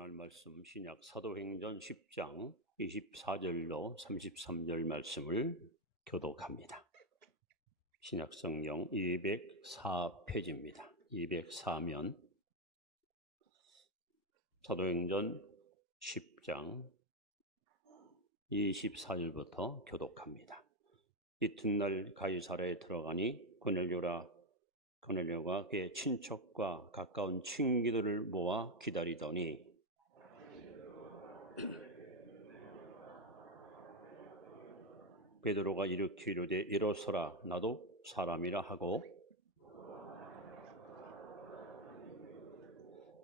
하나님 말씀 신약 사도행전 10장 24절로 33절 말씀을 교독합니다. 신약 성경 204페이지입니다. 204면 사도행전 10장 24절부터 교독합니다. 이튿날 가이사랴에 들어가니 고넬료가 그의 친척과 가까운 친구들을 모아 기다리더니 베드로가 일으켜 이르되 일어서라, 나도 사람이라 하고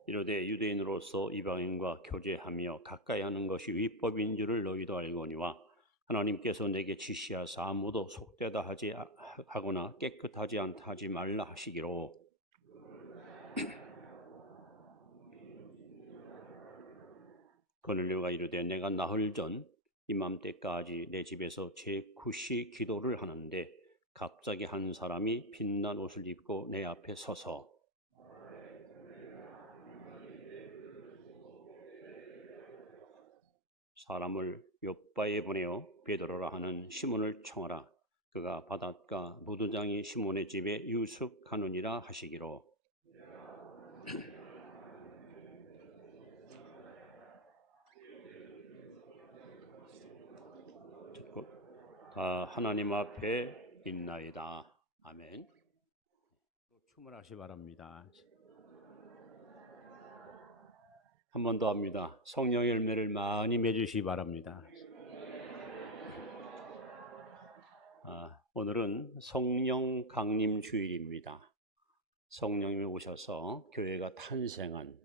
이르되 유대인으로서 이방인과 교제하며 가까이 하는 것이 율법인 줄을 너희도 알거니와 하나님께서 내게 지시하사 아무도 속되다 하거나 깨끗하지 않다 하지 말라 하시기로 고넬료가 이르되 내가 나흘 전 이맘때까지 내 집에서 제9시 기도를 하는데 갑자기 한 사람이 빛난 옷을 입고 내 앞에 서서 사람을 욥바에 보내어 베드로라 하는 시몬을 청하라. 그가 바닷가 무두장이 시몬의 집에 유숙하느니라 하시기로 듣고 다 하나님 앞에 있나이다. 아멘. 충분하시 바랍니다. 한 번 더 합니다. 성령의 열매를 많이 맺으시기 바랍니다. 오늘은 성령 강림 주일입니다. 성령님이 오셔서 교회가 탄생한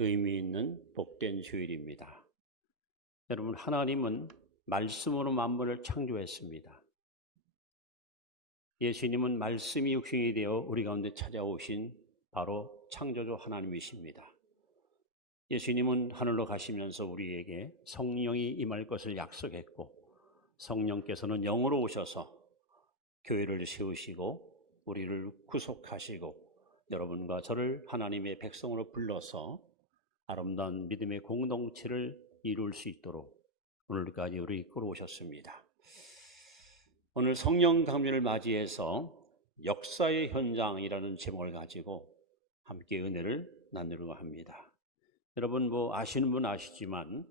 의미 있는 복된 주일입니다. 여러분, 하나님은 말씀으로 만물을 창조했습니다. 예수님은 말씀이 육신이 되어 우리 가운데 찾아오신 바로 창조주 하나님이십니다. 예수님은 하늘로 가시면서 우리에게 성령이 임할 것을 약속했고 성령께서는 영으로 오셔서 교회를 세우시고 우리를 구속하시고 여러분과 저를 하나님의 백성으로 불러서 아름다운 믿음의 공동체를 이룰 수 있도록 오늘까지 우리 끌어오셨습니다. 오늘 성령 강림을 맞이해서 역사의 현장이라는 제목을 가지고 함께 은혜를 나누려고 합니다. 여러분 아시는 분 아시지만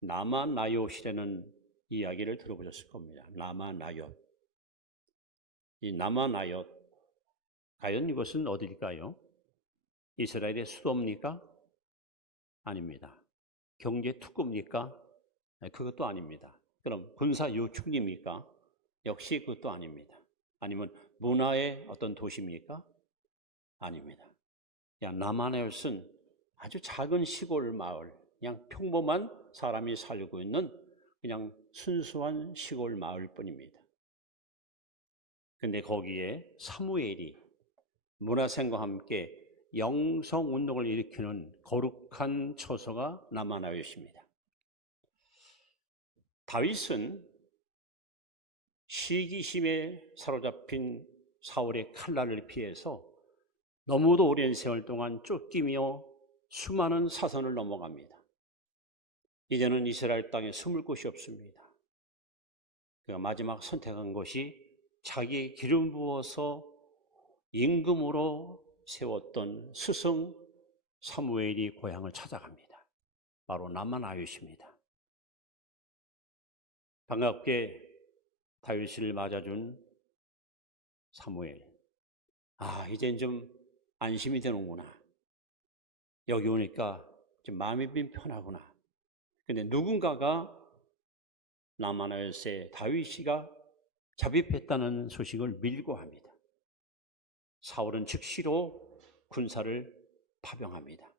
나마나요시라는 이야기를 들어보셨을 겁니다. 나마나요. 이 나마나요, 과연 이것은 어디일까요? 이스라엘의 수도입니까? 아닙니다. 경제 특구입니까? 그것도 아닙니다. 그럼 군사 요충지입니까? 역시 그것도 아닙니다. 아니면 문화의 어떤 도시입니까? 아닙니다. 그냥 나마나요는 아주 작은 시골 마을, 그냥 평범한 사람이 살고 있는 그냥 순수한 시골 마을뿐입니다. 근데 거기에 사무엘이 문화생과 함께 영성운동을 일으키는 거룩한 처소가 나마나요입니다. 다윗은 시기심에 사로잡힌 사울의 칼날을 피해서 너무도 오랜 세월 동안 쫓기며 수많은 사선을 넘어갑니다. 이제는 이스라엘 땅에 숨을 곳이 없습니다. 그가 마지막 선택한 것이 자기 기름 부어서 임금으로 세웠던 스승 사무엘이 고향을 찾아갑니다. 바로 나마나요입니다. 반갑게 다윗을 맞아준 사무엘. 이젠 좀 안심이 되는구나. 여기 오니까 좀 마음이 좀 편하구나. 근데 누군가가 나마나요에 다윗이가 잡입했다는 소식을 밀고 합니다. 사울은 즉시로 군사를 파병합니다.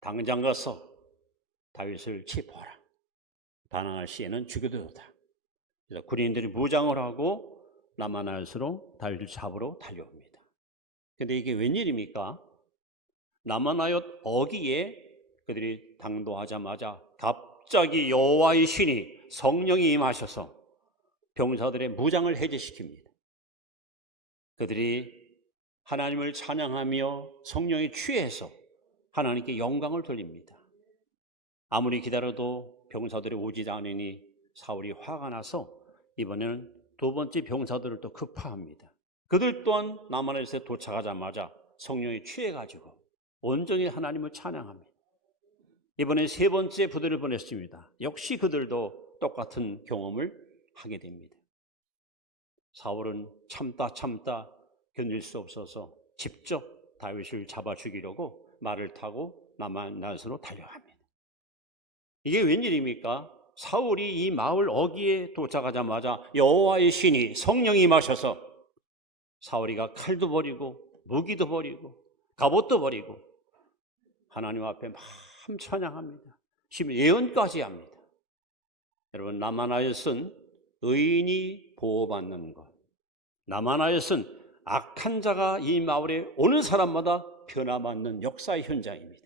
당장 가서 다윗을 체포하라. 반항할 시에는 죽여두었다. 그래서 군인들이 무장을 하고 나마나요로 다윗을 잡으러 달려옵니다. 근데 이게 웬일입니까? 나마나요 어기에 그들이 당도하자마자 갑자기 여호와의 신이 성령이 임하셔서 병사들의 무장을 해제시킵니다. 그들이 하나님을 찬양하며 성령에 취해서 하나님께 영광을 돌립니다. 아무리 기다려도 병사들이 오지 않으니 사울이 화가 나서 이번에는 두 번째 병사들을 또 급파합니다. 그들 또한 나만에서 도착하자마자 성령에 취해가지고 온전히 하나님을 찬양합니다. 이번에 세 번째 부대를 보냈습니다. 역시 그들도 똑같은 경험을 하게 됩니다. 사울은 참다 견딜 수 없어서 직접 다윗을 잡아 죽이려고 말을 타고 나만나스로 달려갑니다. 이게 웬일입니까? 사울이 이 마을 어귀에 도착하자마자 여호와의 신이 성령이 임하셔서 사울이가 칼도 버리고 무기도 버리고 갑옷도 버리고 하나님 앞에 막 찬양합니다. 심지어 예언까지 합니다. 여러분, 나만하여슨 의인이 보호받는 것, 나만하여슨 악한 자가 이 마을에 오는 사람마다 변화받는 역사의 현장입니다.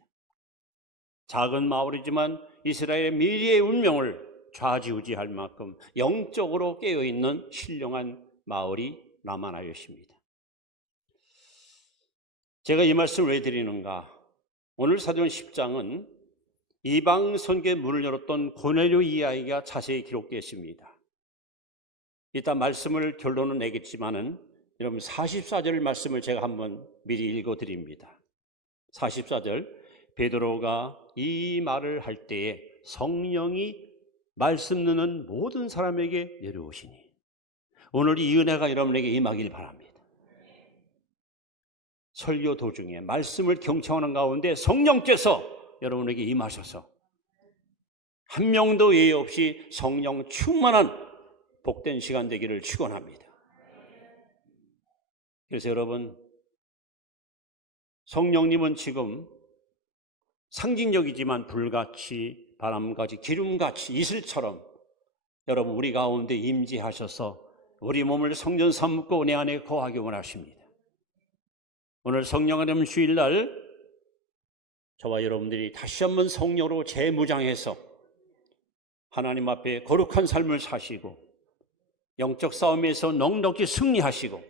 작은 마을이지만 이스라엘의 미래의 운명을 좌지우지할 만큼 영적으로 깨어있는 신령한 마을이 나만하여십니다. 제가 이 말씀을 왜 드리는가? 오늘 사도행 10장은 이방 선교의 문을 열었던 고넬료 이야기가 자세히 기록되어 있습니다. 이따 말씀을 결론은 내겠지만은 여러분 44절 말씀을 제가 한번 미리 읽어드립니다. 44절, 베드로가 이 말을 할 때에 성령이 말씀 듣는 모든 사람에게 내려오시니. 오늘 이 은혜가 여러분에게 임하길 바랍니다. 설교 도중에 말씀을 경청하는 가운데 성령께서 여러분에게 임하셔서 한 명도 예외 없이 성령 충만한 복된 시간 되기를 축원합니다. 그래서 여러분, 성령님은 지금 상징적이지만 불같이, 바람같이, 기름같이, 이슬처럼 여러분 우리 가운데 임재하셔서 우리 몸을 성전 삼고 내 안에 거하기 원하십니다. 오늘 성령 하나님 주일날 저와 여러분들이 다시 한번 성령으로 재무장해서 하나님 앞에 거룩한 삶을 사시고 영적 싸움에서 넉넉히 승리하시고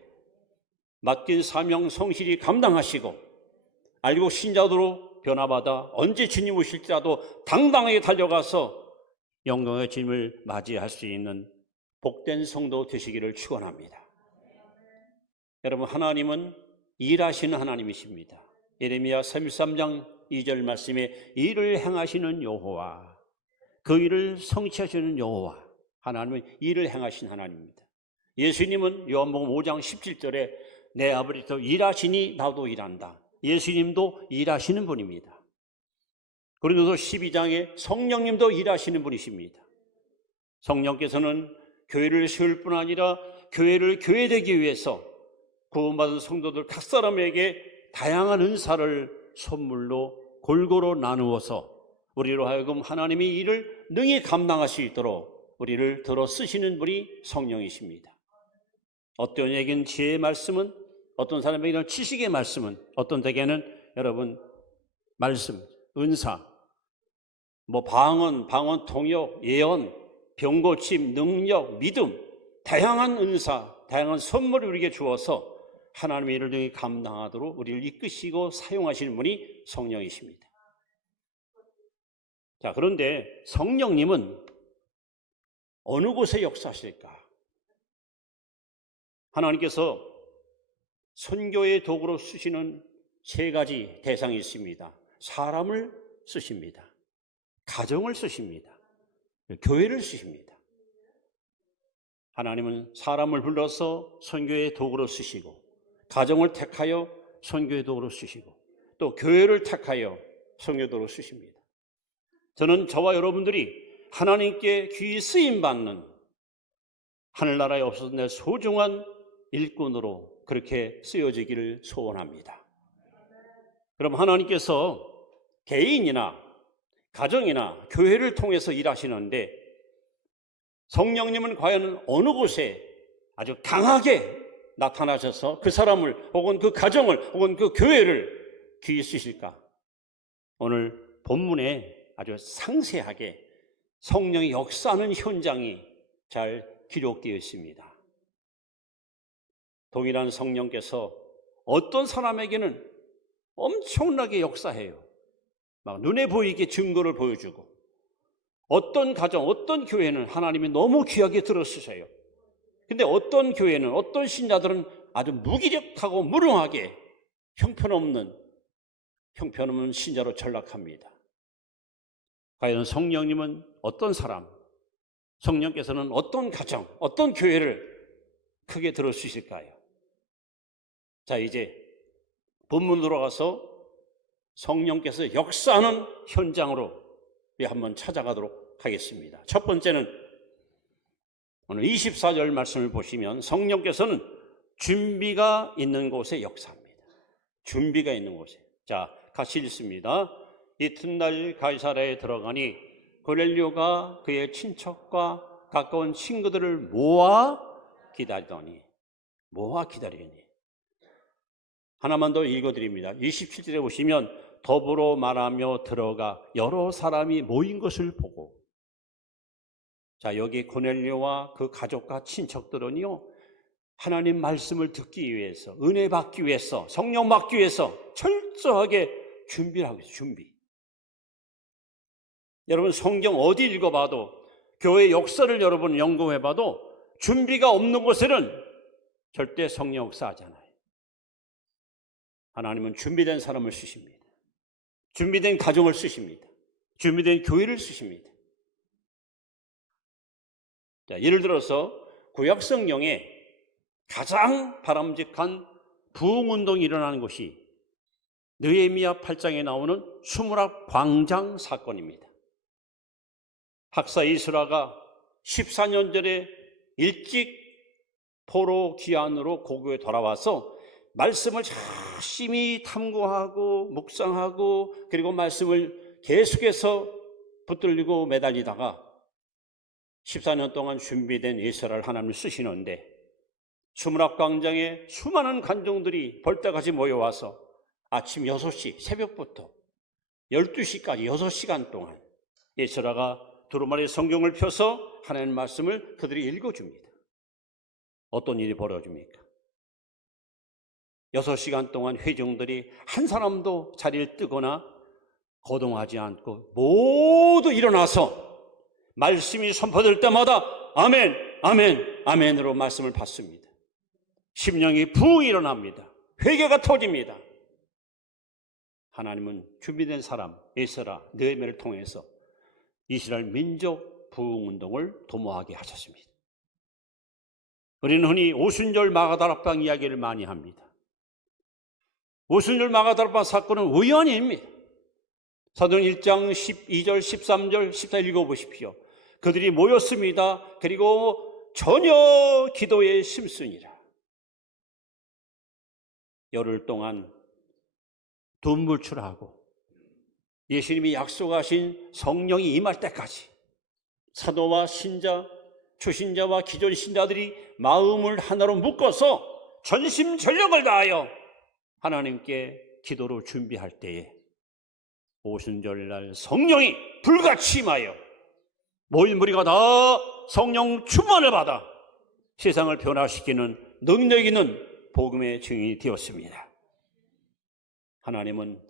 맡긴 사명 성실히 감당하시고 알고 신자도로 변화받아 언제 주님 오실지라도 당당하게 달려가서 영광의 주님을 맞이할 수 있는 복된 성도 되시기를 축원합니다. 여러분, 하나님은 일하시는 하나님이십니다. 예레미야 33장 2절 말씀에 일을 행하시는 여호와, 그 일을 성취하시는 여호와, 하나님은 일을 행하신 하나님입니다. 예수님은 요한복음 5장 17절에 내 아버지도 일하시니 나도 일한다. 예수님도 일하시는 분입니다. 고린도서 12장에 성령님도 일하시는 분이십니다. 성령께서는 교회를 세울 뿐 아니라 교회를 교회되기 위해서 구원받은 성도들 각 사람에게 다양한 은사를 선물로 골고루 나누어서 우리로 하여금 하나님의 일을 능히 감당할 수 있도록 우리를 들어 쓰시는 분이 성령이십니다. 어떤 에게는 지혜의 말씀은, 어떤 사람에게는 지식의 말씀은, 어떤 데게는 여러분 말씀, 은사, 방언, 통역, 예언, 병고침, 능력, 믿음, 다양한 은사, 다양한 선물을 우리에게 주어서 하나님의 일을 능히 감당하도록 우리를 이끄시고 사용하시는 분이 성령이십니다. 자, 그런데 성령님은 어느 곳에 역사하실까? 하나님께서 선교의 도구로 쓰시는 세 가지 대상이 있습니다. 사람을 쓰십니다. 가정을 쓰십니다. 교회를 쓰십니다. 하나님은 사람을 불러서 선교의 도구로 쓰시고, 가정을 택하여 선교의 도구로 쓰시고, 또 교회를 택하여 선교의 도구로 쓰십니다. 저는 저와 여러분들이 하나님께 귀히 쓰임받는 하늘나라에 없어서 내 소중한 일꾼으로 그렇게 쓰여지기를 소원합니다. 그럼 하나님께서 개인이나 가정이나 교회를 통해서 일하시는데 성령님은 과연 어느 곳에 아주 강하게 나타나셔서 그 사람을 혹은 그 가정을 혹은 그 교회를 귀히 쓰실까? 오늘 본문에 아주 상세하게 성령이 역사하는 현장이 잘 기록되어 있습니다. 동일한 성령께서 어떤 사람에게는 엄청나게 역사해요. 막 눈에 보이게 증거를 보여주고, 어떤 가정, 어떤 교회는 하나님이 너무 귀하게 들어쓰세요. 근데 어떤 교회는, 어떤 신자들은 아주 무기력하고 무능하게 형편없는 신자로 전락합니다. 과연 성령님은 어떤 사람, 성령께서는 어떤 가정, 어떤 교회를 크게 들어주실까요? 자, 이제 본문으로 가서 성령께서 역사하는 현장으로 우리 한번 찾아가도록 하겠습니다. 첫 번째는 오늘 24절 말씀을 보시면 성령께서는 준비가 있는 곳에 역사합니다. 준비가 있는 곳에. 자, 같이 읽습니다. 이튿날 가이사랴에 들어가니 고넬료가 그의 친척과 가까운 친구들을 모아 기다리니 하나만 더 읽어드립니다. 27절에 보시면 더불어 말하며 들어가 여러 사람이 모인 것을 보고, 자, 여기 고넬료와 그 가족과 친척들은요, 하나님 말씀을 듣기 위해서, 은혜 받기 위해서, 성령 받기 위해서 철저하게 준비를 하고 있어요. 준비. 여러분, 성경 어디 읽어봐도, 교회 역사를 여러분 연구해봐도 준비가 없는 곳에는 절대 성령 역사하지 않아요. 하나님은 준비된 사람을 쓰십니다. 준비된 가정을 쓰십니다. 준비된 교회를 쓰십니다. 자, 예를 들어서 구약 성경에 가장 바람직한 부흥운동이 일어나는 것이 느헤미야 8장에 나오는 수무랍 광장 사건입니다. 학사 이스라가 14년 전에 일찍 포로 귀환으로 고국에 돌아와서 말씀을 열심히 탐구하고 묵상하고 그리고 말씀을 계속해서 붙들리고 매달리다가 14년 동안 준비된 이스라엘 하나님을 쓰시는데 수무랍 광장에 수많은 관중들이 벌떼같이 모여와서 아침 6시 새벽부터 12시까지 6시간 동안 이스라가 두루마리 성경을 펴서 하나님의 말씀을 그들이 읽어줍니다. 어떤 일이 벌어집니까? 6시간 동안 회중들이 한 사람도 자리를 뜨거나 거동하지 않고 모두 일어나서 말씀이 선포될 때마다 아멘, 아멘, 아멘으로 말씀을 받습니다. 심령이 부흥이 일어납니다. 회개가 터집니다. 하나님은 준비된 사람 에스라, 느헤미야를 통해서 이스라엘 민족 부흥운동을 도모하게 하셨습니다. 우리는 흔히 오순절 마가다락방 이야기를 많이 합니다. 오순절 마가다락방 사건은 우연입니다. 사도행 1장 12절, 13절, 14절 읽어보십시오. 그들이 모였습니다. 그리고 전혀 기도에 심쓰니라. 열흘 동안 돈물출하고 예수님이 약속하신 성령이 임할 때까지 사도와 신자, 초신자와 기존 신자들이 마음을 하나로 묶어서 전심전력을 다하여 하나님께 기도로 준비할 때에 오순절날 성령이 불같이 임하여 모인 무리가 다 성령 충만을 받아 세상을 변화시키는 능력 있는 복음의 증인이 되었습니다. 하나님은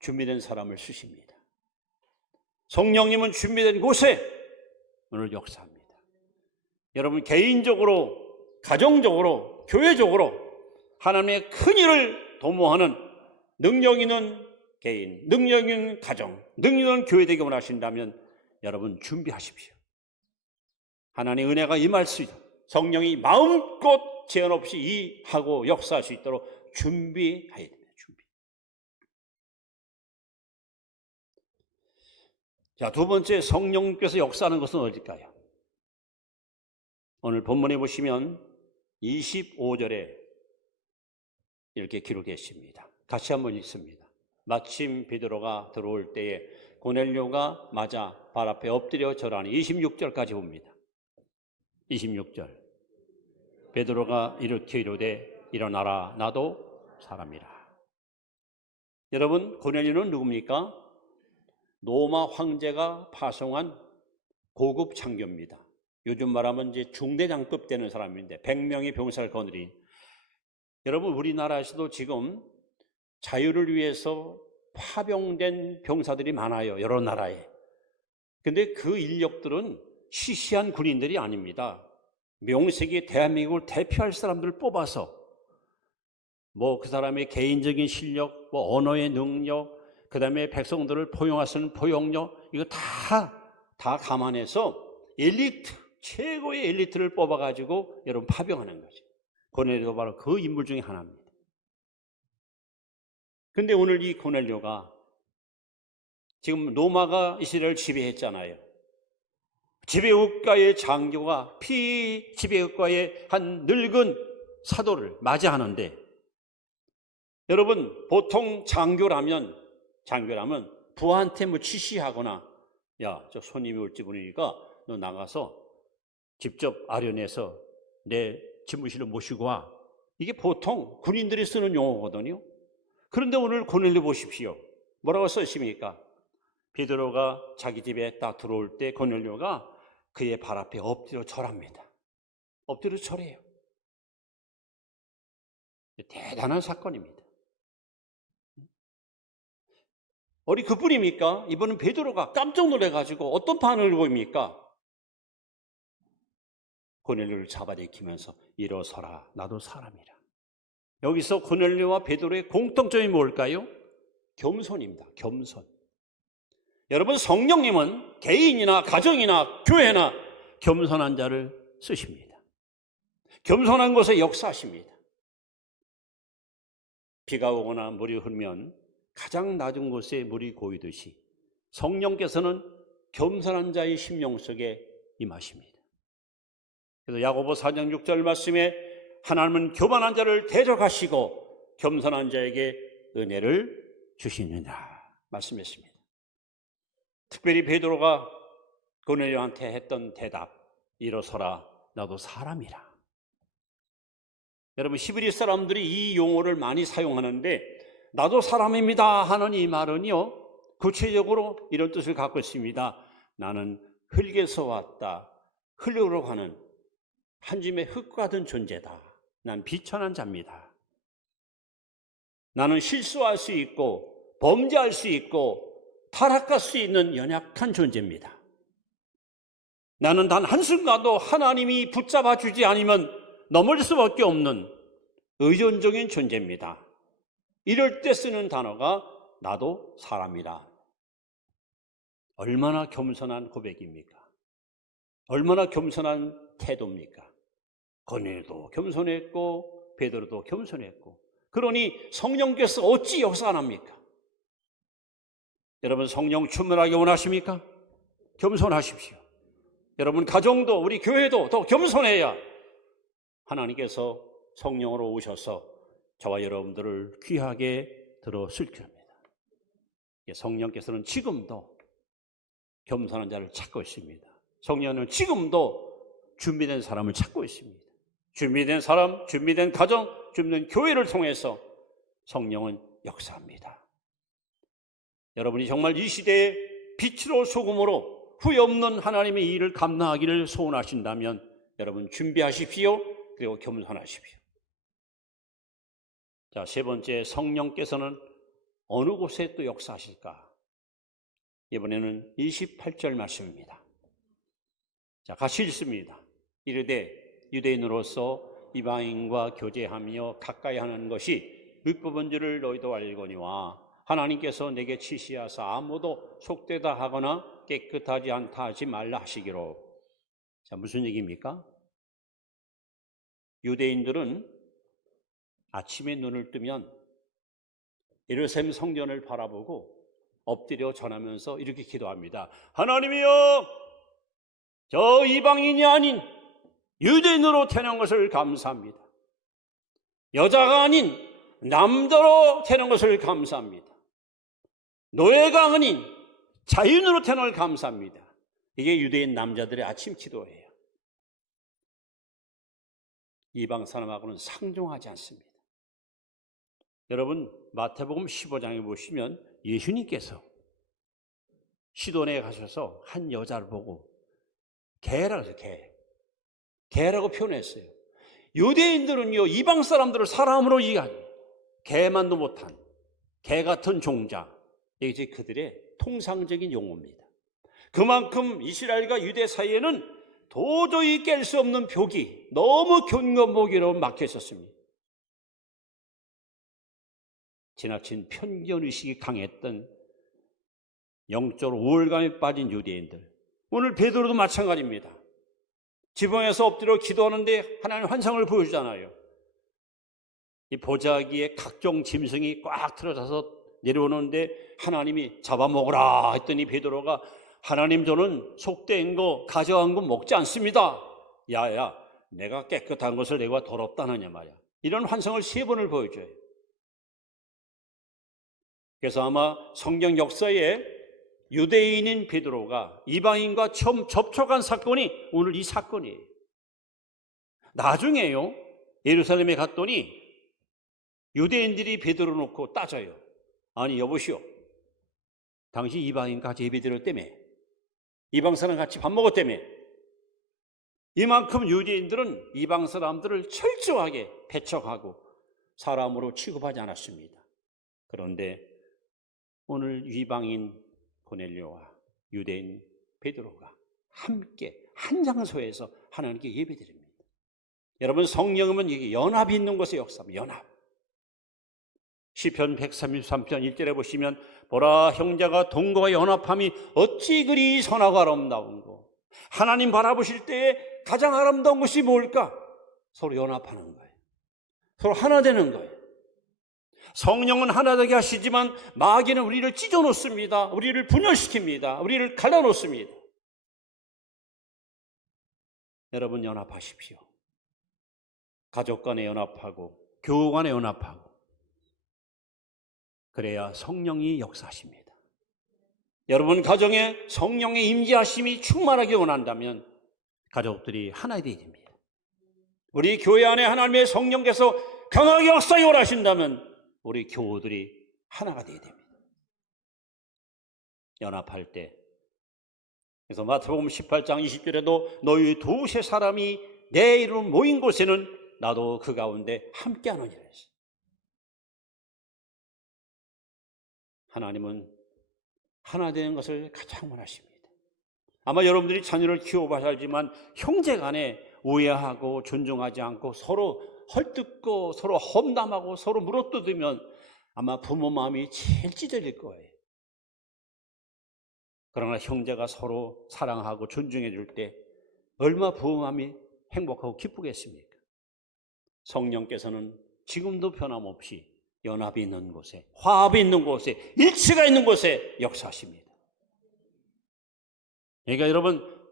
준비된 사람을 쓰십니다. 성령님은 준비된 곳에 오늘 역사합니다. 여러분 개인적으로, 가정적으로, 교회적으로 하나님의 큰 일을 도모하는 능력 있는 개인, 능력 있는 가정, 능력 있는 교회 되기 원하신다면 여러분 준비하십시오. 하나님의 은혜가 임할 수 있도록 성령이 마음껏 제한 없이 하고 역사할 수 있도록 준비해야 됩니다. 준비. 자, 두 번째, 성령께서 역사하는 것은 어딜까요? 오늘 본문에 보시면 25절에 이렇게 기록했습니다. 같이 한번 읽습니다. 마침 베드로가 들어올 때에 고넬료가 맞아 발 앞에 엎드려 절하니 26절까지 봅니다. 26절. 베드로가 이렇게 이르되 일어나라, 나도 사람이라. 여러분, 고넬료는 누굽니까? 로마 황제가 파송한 고급 장교입니다. 요즘 말하면 이제 중대장급 되는 사람인데 100명의 병사를 거느린. 여러분, 우리나라에서도 지금 자유를 위해서 파병된 병사들이 많아요. 여러 나라에. 근데 그 인력들은 시시한 군인들이 아닙니다. 명색이 대한민국을 대표할 사람들을 뽑아서 그 사람의 개인적인 실력, 언어의 능력, 그 다음에 백성들을 포용할 수 있는 포용력, 이거 다 감안해서 최고의 엘리트를 뽑아가지고 여러분 파병하는 거죠. 고넬료가 바로 그 인물 중에 하나입니다. 근데 오늘 이 고넬료가 지금 로마가 이스라엘을 지배했잖아요. 지배국가의 장교가 지배국가의 한 늙은 사도를 맞이하는데, 여러분 보통 장교라면 부하한테 지시하거나, 야, 저 손님이 올지 모르니까 너 나가서 직접 아련해서 내 집무실로 모시고 와. 이게 보통 군인들이 쓰는 용어거든요. 그런데 오늘 고넬료 보십시오. 뭐라고 써 있습니까? 베드로가 자기 집에 딱 들어올 때 고넬료가 그의 발 앞에 엎드려 절합니다. 엎드려 절해요. 대단한 사건입니다. 어디 그뿐입니까? 이번엔 베드로가 깜짝 놀라가지고 어떤 반응을 보입니까? 고넬료를 잡아내키면서 일어서라, 나도 사람이라. 여기서 고넬료와 베드로의 공통점이 뭘까요? 겸손입니다. 겸손. 여러분, 성령님은 개인이나 가정이나 교회나 겸손한 자를 쓰십니다. 겸손한 곳에 역사하십니다. 비가 오거나 물이 흐르면 가장 낮은 곳에 물이 고이듯이 성령께서는 겸손한 자의 심령 속에 임하십니다. 그래서 야고보 4장 6절 말씀에 하나님은 교만한 자를 대적하시고 겸손한 자에게 은혜를 주시느냐 말씀했습니다. 특별히 베드로가 고넬료한테 했던 대답, 일어서라, 나도 사람이라. 여러분, 히브리 사람들이 이 용어를 많이 사용하는데, 나도 사람입니다 하는 이 말은요, 구체적으로 이런 뜻을 갖고 있습니다. 나는 흙에서 왔다. 흙으로 가는 한 줌의 흙과 같은 존재다. 난 비천한 자입니다. 나는 실수할 수 있고 범죄할 수 있고 타락할 수 있는 연약한 존재입니다. 나는 단 한순간도 하나님이 붙잡아 주지 않으면 넘어질 수밖에 없는 의존적인 존재입니다. 이럴 때 쓰는 단어가 나도 사람이라. 얼마나 겸손한 고백입니까? 얼마나 겸손한 태도입니까? 고넬료도 겸손했고 베드로도 겸손했고, 그러니 성령께서 어찌 역사 안 합니까? 여러분, 성령 충만하게 원하십니까? 겸손하십시오. 여러분 가정도 우리 교회도 더 겸손해야 하나님께서 성령으로 오셔서 저와 여러분들을 귀하게 들어줄 겁니다. 성령께서는 지금도 겸손한 자를 찾고 있습니다. 성령은 지금도 준비된 사람을 찾고 있습니다. 준비된 사람, 준비된 가정, 준비된 교회를 통해서 성령은 역사합니다. 여러분이 정말 이 시대에 빛으로 소금으로 후회 없는 하나님의 일을 감당하기를 소원하신다면 여러분 준비하십시오. 그리고 겸손하십시오. 자, 세 번째, 성령께서는 어느 곳에 또 역사하실까? 이번에는 28절 말씀입니다. 자, 같이 읽습니다. 이르되 유대인으로서 이방인과 교제하며 가까이 하는 것이 율법인 줄을 너희도 알거니와 하나님께서 내게 지시하사 아무도 속되다 하거나 깨끗하지 않다 하지 말라 하시기로. 자, 무슨 얘기입니까? 유대인들은 아침에 눈을 뜨면 예루살렘 성전을 바라보고 엎드려 전하면서 이렇게 기도합니다. 하나님이여, 저 이방인이 아닌 유대인으로 태어난 것을 감사합니다. 여자가 아닌 남자로 태어난 것을 감사합니다. 노예가 아닌 자유인으로 태어난 것을 감사합니다. 이게 유대인 남자들의 아침 기도예요. 이방 사람하고는 상종하지 않습니다. 여러분, 마태복음 15장에 보시면 예수님께서 시돈에 가셔서 한 여자를 보고 개라고 해서 개라고 표현했어요. 유대인들은요, 이방 사람들을 사람으로 이해하죠. 개만도 못한 개 같은 종자, 이게 그들의 통상적인 용어입니다. 그만큼 이스라엘과 유대 사이에는 도저히 깰 수 없는 벽이, 너무 견고무기로 막혀 있었습니다. 지나친 편견의식이 강했던 영적으로 우월감에 빠진 유대인들, 오늘 베드로도 마찬가지입니다. 지붕에서 엎드려 기도하는데 하나님 환상을 보여주잖아요. 이 보자기에 각종 짐승이 꽉 틀어져서 내려오는데 하나님이 잡아먹으라 했더니 베드로가 하나님, 저는 속된 거 가져간 거 먹지 않습니다. 야야, 내가 깨끗한 것을 내가 더럽다느냐 말이야. 이런 환상을 3번을 보여줘요. 그래서 아마 성경 역사에 유대인인 베드로가 이방인과 처음 접촉한 사건이 오늘 이 사건이에요. 나중에요, 예루살렘에 갔더니 유대인들이 베드로 놓고 따져요. 아니 여보시오, 당신 이방인 같이 예배드렸다며, 이방 사람 같이 밥 먹었다며. 이만큼 유대인들은 이방 사람들을 철저하게 배척하고 사람으로 취급하지 않았습니다. 그런데 오늘 이방인 고넬료와 유대인 베드로가 함께 한 장소에서 하나님께 예배드립니다. 여러분, 성령은 이게 연합이 있는 곳의 역사입니다. 연합. 시편 133편 1절에 보시면 보라, 형제가 동거와 연합함이 어찌 그리 선하고 아름다운고. 하나님 바라보실 때에 가장 아름다운 것이 뭘까? 서로 연합하는 거예요. 서로 하나 되는 거예요. 성령은 하나 되게 하시지만 마귀는 우리를 찢어놓습니다. 우리를 분열시킵니다. 우리를 갈라놓습니다. 여러분, 연합하십시오. 가족 간에 연합하고 교우 간에 연합하고, 그래야 성령이 역사하십니다. 여러분 가정에 성령의 임재하심이 충만하게 원한다면 가족들이 하나 되어야 됩니다. 우리 교회 안에 하나님의 성령께서 강하게 역사해 원하신다면 우리 교우들이 하나가 되어야 됩니다. 연합할 때. 그래서 마태복음 18장 20절에도 너희 두세 사람이 내 이름 모인 곳에는 나도 그 가운데 함께하느니라 했어요. 하나님은 하나 되는 것을 가장 원하십니다. 아마 여러분들이 자녀를 키워봐야 알지만 형제 간에 오해하고 존중하지 않고 서로 헐뜯고 서로 험담하고 서로 물어뜯으면 아마 부모 마음이 제일 찢어질 거예요. 그러나 형제가 서로 사랑하고 존중해 줄 때 얼마 부모 마음이 행복하고 기쁘겠습니까? 성령께서는 지금도 변함없이 연합이 있는 곳에, 화합이 있는 곳에, 일치가 있는 곳에 역사하십니다. 그러니까 여러분,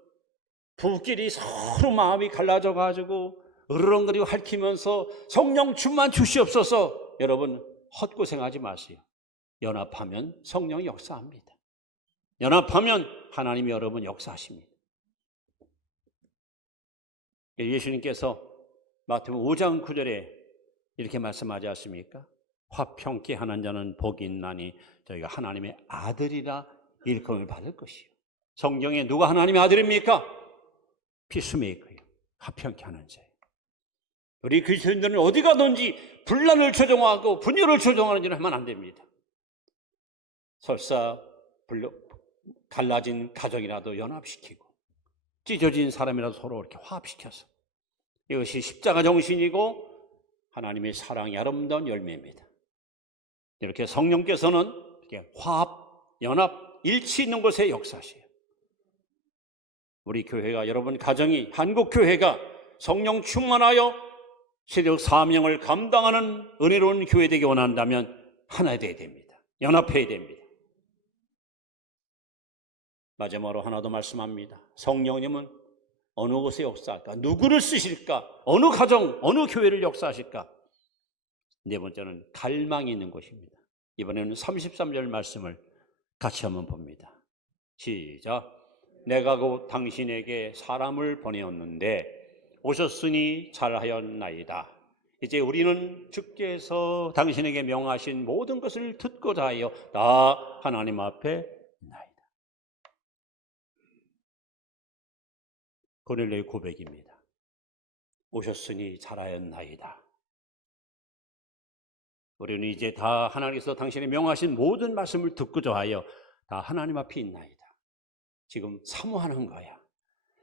부부끼리 서로 마음이 갈라져 가지고 으르렁거리고 핥히면서 성령 충만 주시옵소서, 여러분 헛고생하지 마세요. 연합하면 성령이 역사합니다. 연합하면 하나님이 여러분 역사하십니다. 예수님께서 마태복음 5장 9절에 이렇게 말씀하지 않습니까? 화평케 하는 자는 복이 있나니 저희가 하나님의 아들이라 일컬음을 받을 것이요. 성경에 누가 하나님의 아들입니까? 피스메이커예요. 화평케 하는 자예요. 우리 그리스도인들은 어디 가든지 분란을 조정하고 분열을 조정하는 일을 하면 안 됩니다. 설사 갈라진 가정이라도 연합시키고 찢어진 사람이라도 서로 이렇게 화합시켜서, 이것이 십자가 정신이고 하나님의 사랑이 아름다운 열매입니다. 이렇게 성령께서는 이렇게 화합, 연합, 일치 있는 곳에 역사하세요. 우리 교회가, 여러분 가정이, 한국교회가 성령 충만하여 세대적 사명을 감당하는 은혜로운 교회 되기 원한다면 하나 되어야 됩니다. 연합해야 됩니다. 마지막으로 하나 더 말씀합니다. 성령님은 어느 곳에 역사할까? 누구를 쓰실까? 어느 가정, 어느 교회를 역사하실까? 네 번째는 갈망이 있는 곳입니다. 이번에는 33절 말씀을 같이 한번 봅니다. 시작. 내가 곧 당신에게 사람을 보내었는데 오셨으니 잘하였나이다. 이제 우리는 주께서 당신에게 명하신 모든 것을 듣고자 하여 다 하나님 앞에 있나이다. 고넬료의 고백입니다. 오셨으니 잘하였나이다. 우리는 이제 다 하나님께서 당신의 명하신 모든 말씀을 듣고자 하여 다 하나님 앞에 있나이다. 지금 사모하는 거야.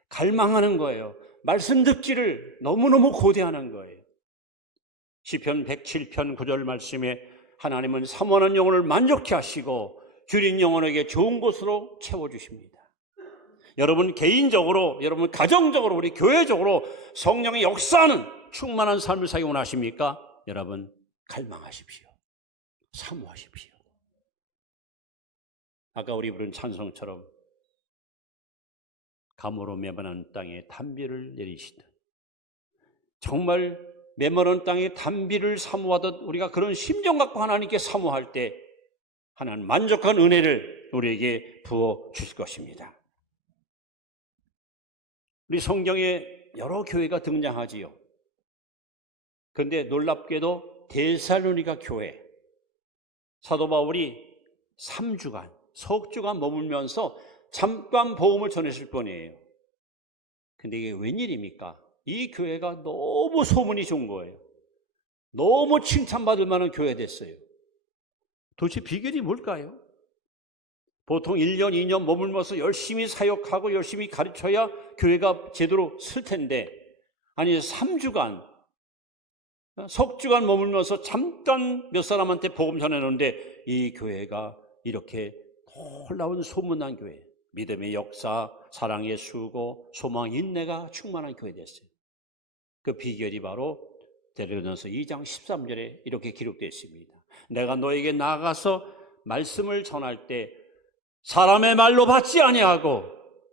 갈망하는 거예요. 말씀 듣기를 너무너무 고대하는 거예요. 시편 107편 9절 말씀에 하나님은 사모하는 영혼을 만족케 하시고 줄인 영혼에게 좋은 곳으로 채워주십니다. 여러분 개인적으로, 여러분 가정적으로, 우리 교회적으로 성령의 역사하는 충만한 삶을 살기 원하십니까? 여러분 갈망하십시오. 사모하십시오. 아까 우리 부른 찬송처럼 가물어 메마른 땅에 단비를 내리시듯, 정말 메마른 땅에 단비를 사모하듯 우리가 그런 심정 갖고 하나님께 사모할 때 하나님 만족한 은혜를 우리에게 부어 주실 것입니다. 우리 성경에 여러 교회가 등장하지요. 그런데 놀랍게도 데살로니가 교회, 사도 바울이 3주간, 석주간 머물면서 잠깐 복음을 전했을 뿐이에요. 근데 이게 웬일입니까? 이 교회가 너무 소문이 좋은 거예요. 너무 칭찬받을 만한 교회 됐어요. 도대체 비결이 뭘까요? 보통 1년, 2년 머물면서 열심히 사역하고 열심히 가르쳐야 교회가 제대로 쓸 텐데, 아니 3주간, 석주간 머물면서 잠깐 몇 사람한테 복음 전해놓는데 이 교회가 이렇게 놀라운 소문난 교회, 믿음의 역사, 사랑의 수고, 소망, 인내가 충만한 교회 됐어요. 그 비결이 바로 데살로니가서 2장 13절에 이렇게 기록되어 있습니다. 내가 너에게 나아가서 말씀을 전할 때 사람의 말로 받지 아니하고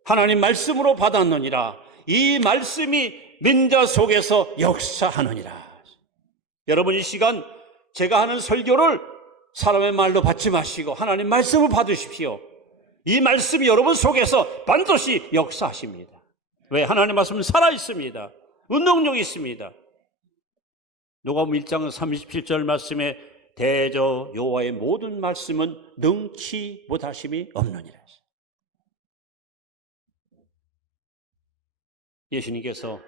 하나님 말씀으로 받았느니라. 이 말씀이 민자 속에서 역사하느니라. 여러분 이 시간 제가 하는 설교를 사람의 말로 받지 마시고 하나님 말씀을 받으십시오. 이 말씀이 여러분 속에서 반드시 역사하십니다. 왜? 하나님 말씀은 살아있습니다. 운동력이 있습니다. 누가복음 1장 37절 말씀에 대저 여호와의 모든 말씀은 능치 못하심이 없느니라. 예수님께서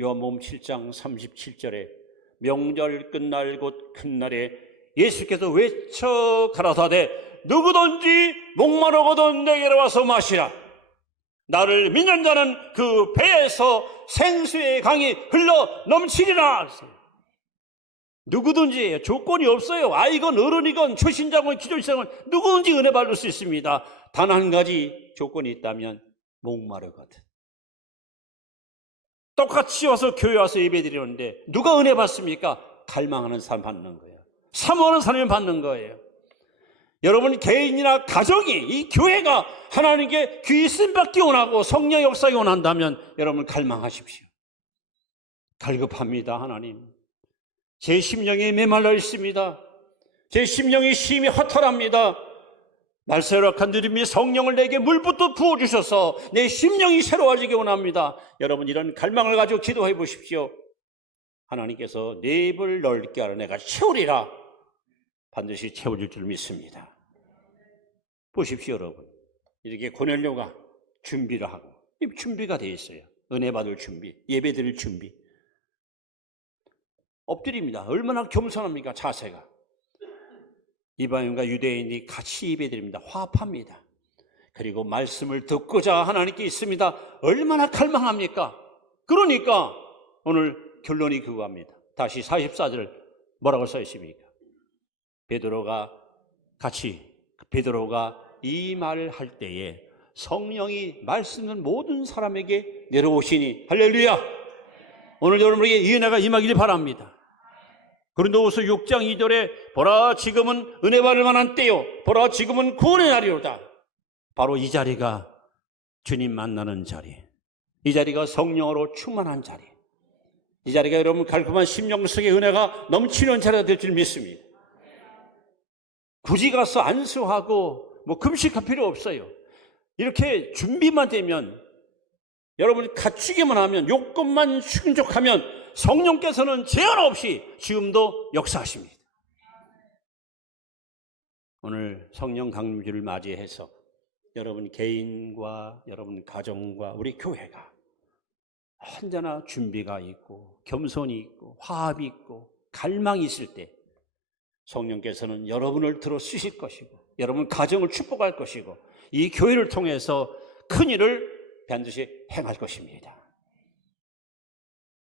요한복음 7장 37절에 명절 끝날 곧 큰 날에 예수께서 외쳐 가라사대 누구든지 목마르거든 내게로 와서 마시라. 나를 믿는 자는 그 배에서 생수의 강이 흘러 넘치리라. 누구든지 조건이 없어요. 아이건 어른이건 초신자건 기존신자건 누구든지 은혜 받을 수 있습니다. 단 한 가지 조건이 있다면 목마르거든. 똑같이 와서 교회 와서 예배드리는데 누가 은혜 받습니까? 갈망하는 사람 받는 거예요. 사모하는 사람이 받는 거예요. 여러분 개인이나 가정이, 이 교회가 하나님께 귀 쓰임받기 원하고 성령 역사가 원한다면 여러분 갈망하십시오. 갈급합니다. 하나님, 제 심령이 메말라 있습니다. 제 심령이 심히 허탈합니다. 말세락한 느림이 성령을 내게 물부터 부어주셔서 내 심령이 새로워지기 원합니다. 여러분 이런 갈망을 가지고 기도해 보십시오. 하나님께서 내 입을 넓게 하라 내가 채우리라. 반드시 채워줄 줄 믿습니다. 보십시오 여러분, 이렇게 고넬료가 준비를 하고 준비가 되어 있어요. 은혜 받을 준비, 예배 드릴 준비. 엎드립니다. 얼마나 겸손합니까? 자세가. 이방인과 유대인이 같이 예배 드립니다. 화합합니다. 그리고 말씀을 듣고자 하나님께 있습니다. 얼마나 갈망합니까? 그러니까 오늘 결론이 그거합니다. 다시 44절 뭐라고 써 있습니까? 베드로가 이 말을 할 때에 성령이 말씀은 모든 사람에게 내려오시니 할렐루야. 오늘 여러분에게 이 은혜가 임하기를 바랍니다. 고린도후서 6장 2절에 보라 지금은 은혜 받을 만한 때요 보라 지금은 구원의 날이로다. 바로 이 자리가 주님 만나는 자리, 이 자리가 성령으로 충만한 자리, 이 자리가 여러분 갈급한 심령 속의 은혜가 넘치는 자리가 될 줄 믿습니다. 굳이 가서 안수하고 금식할 필요 없어요. 이렇게 준비만 되면, 여러분이 갖추기만 하면, 요건만 충족하면 성령께서는 제한 없이 지금도 역사하십니다. 오늘 성령 강림주를 맞이해서 여러분 개인과 여러분 가정과 우리 교회가 언제나 준비가 있고 겸손이 있고 화합이 있고 갈망이 있을 때 성령께서는 여러분을 들어 쓰실 것이고 여러분 가정을 축복할 것이고 이 교회를 통해서 큰 일을 반드시 행할 것입니다.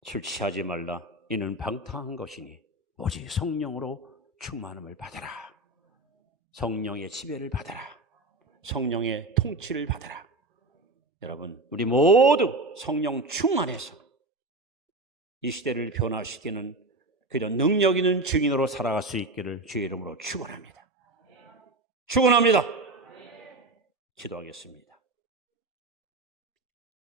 술 취하지 말라. 이는 방탕한 것이니 오직 성령으로 충만함을 받아라. 성령의 지배를 받아라. 성령의 통치를 받아라. 여러분, 우리 모두 성령 충만해서 이 시대를 변화시키는 그런 능력 있는 증인으로 살아갈 수 있기를 주의 이름으로 축원합니다. 축원합니다. 기도하겠습니다.